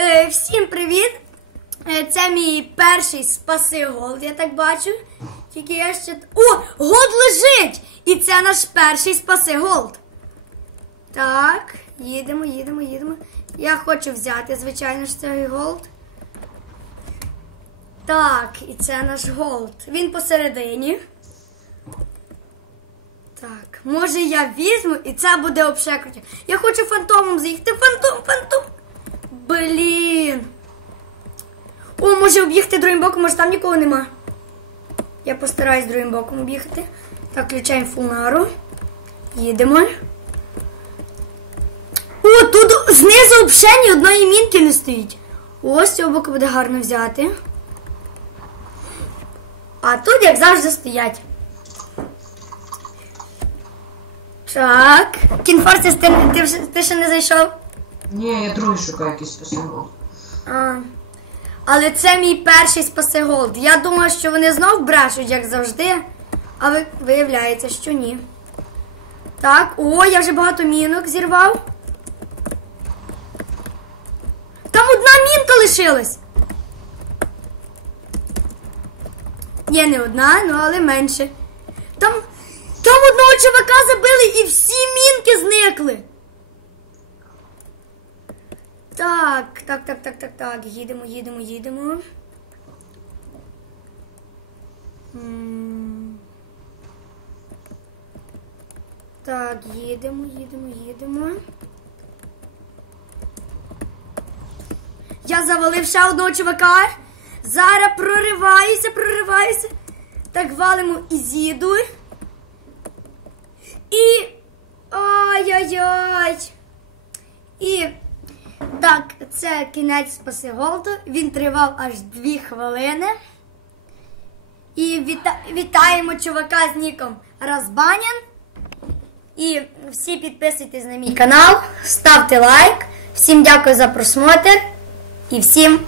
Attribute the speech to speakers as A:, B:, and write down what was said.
A: Е, всім привіт! Е, це мій перший спаси голд, я так бачу. Тільки я ще. О! Голд лежить! І це наш перший спаси голд. Так, їдемо, їдемо, їдемо. Я хочу взяти, звичайно ж, цей голд. Так, і це наш голд. Він посередині. Так, може я візьму і це буде обшекруті. Я хочу фантомом заїхати. Фантом, фантом. Блін. О, може об'їхати другим боком, може там нікого нема. Я постараюсь другим боком об'їхати. Так, включаємо фунару. Їдемо. О, тут знизу взагалі ні одної мінки не стоїть. Ось з цього боку буде гарно взяти. А тут, як завжди, стоять. Так. Кінфорсис, ти, ти, ти ще не зайшов?
B: Ні, я другий шукаю якийсь спасибо.
A: А. Але це мій перший спаси голд. Я думала, що вони знов брешуть, як завжди. А ви- виявляється, що ні. Так, о, я вже багато мінок зірвав. Там одна мінка лишилась. Ні, не одна, ну але менше. Там, там одного чувака забили і всі мінки зникли. Так, так, так, так, так, так. Їдемо, їдемо, їдемо. Так, їдемо, їдемо, їдемо. Я завалив ще одного чувака. Зараз прориваюся, прориваюся. Так, валимо Ізіду. І. Ай-яй-яй. І так, це кінець спаси голду. Він тривав аж дві хвилини. І віта... вітаємо чувака з ніком Розбанін. І всі підписуйтесь на мій канал, ставте лайк. Всім дякую за просмотр і всім